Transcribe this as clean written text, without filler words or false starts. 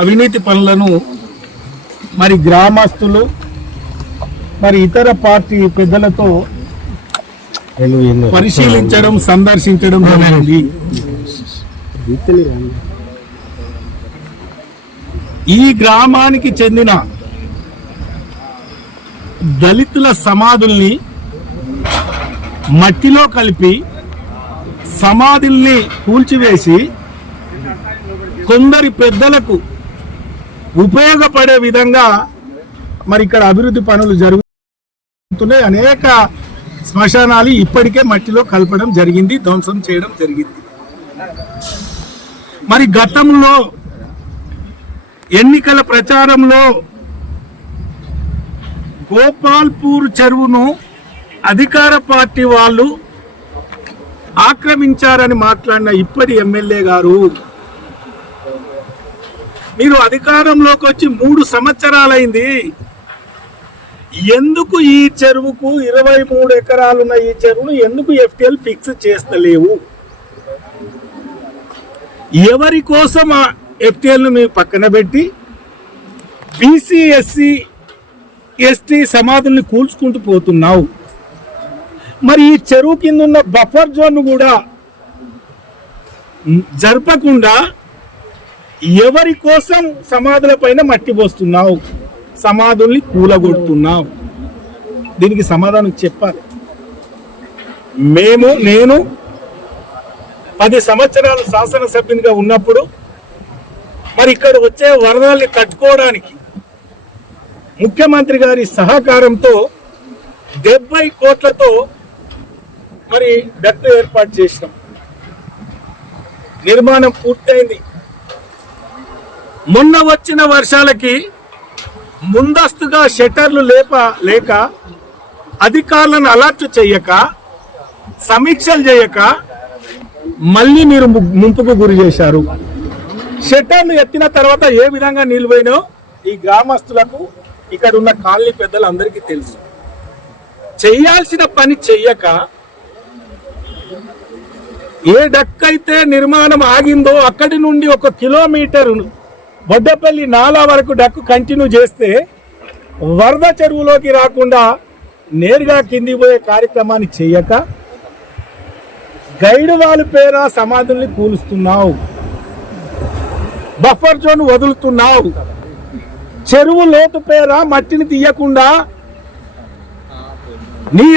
అవినీతి పనులను మరి గ్రామస్తులు మరి ఇతర పార్టీ పెద్దలతో పరిశీలించడం సందర్శించడం జరిగింది. ఈ గ్రామానికి చెందిన దళితుల సమాధుల్ని మట్టిలో కలిపి సమాధుల్ని కూల్చివేసి కొందరి పెద్దలకు ఉపయోగపడే విధంగా మరి ఇక్కడ అభివృద్ధి పనులు జరుగుతున్నాయి. అనేక శ్మశానాలు ఇప్పటికే మట్టిలో కలపడం జరిగింది, ధ్వంసం చేయడం జరిగింది. మరి గతంలో ఎన్నికల ప్రచారంలో గోపాల్పూర్ చెరువును అధికార పార్టీ వాళ్ళు ఆక్రమించారని మాట్లాడిన ఇప్పటి ఎమ్మెల్యే గారు, మీరు అధికారంలోకి వచ్చి 3 సంవత్సరాలైంది, ఎందుకు ఈ చెరువుకు 23 ఎకరాలున్న ఈ చెరువును ఎందుకు ఎఫ్టీఎల్ ఫిక్స్ చేస్తలేవు? ఎవరి కోసం ఆ ఎఫ్టీఎల్ను మీరు పక్కన పెట్టి బీసీ ఎస్సీ ఎస్టీ సమాధుల్ని కూల్చుకుంటూ పోతున్నావు? మరి ఈ చెరువు కింద ఉన్న బఫర్ జోన్ కూడా జరపకుండా ఎవరి కోసం సమాధుల పైన మట్టి పోస్తున్నావు, సమాధుల్ని కూలగొడుతున్నావు? దీనికి సమాధానం చెప్పాలి. నేను 10 సంవత్సరాలు శాసనసభ్యునిగా ఉన్నప్పుడు మరి ఇక్కడ వచ్చే వరదల్ని తట్టుకోవడానికి ముఖ్యమంత్రి గారి సహకారంతో 70 కోట్లతో మరి డక్ట్ ఏర్పాటు చేసినాం. నిర్మాణం పూర్తయింది. మొన్న వచ్చిన వర్షాలకి ముందస్తుగా షట్టర్లు లేక అధికారులను అలర్ట్ చేయక సమీక్షలు చేయక మళ్ళీ మీరు ముంపుకు గురి చేశారు. షట్టర్లు ఎత్తిన తర్వాత ఏ విధంగా నిలిపోయినో ఈ గ్రామస్తులకు ఇక్కడ ఉన్న కాలనీ పెద్దలందరికీ తెలుసు. చేయాల్సిన పని చెయ్యక ఏ డక్కైతే నిర్మాణం ఆగిందో అక్కడి నుండి 1 కిలోమీటర్ బొడ్డపల్లి నాలా వరకు డక్కు కంటిన్యూ చేస్తే వరద చెరువులోకి రాకుండా నేరుగా కింది పోయే కార్యక్రమాన్ని చేయక గైడ్ వాల్ పేర సమాధుల్ని కూలుస్తున్నావు, బఫర్ జోన్ వదులుతున్నావు, చెరువు లోతు పేర మట్టిని తీయకుండా నీ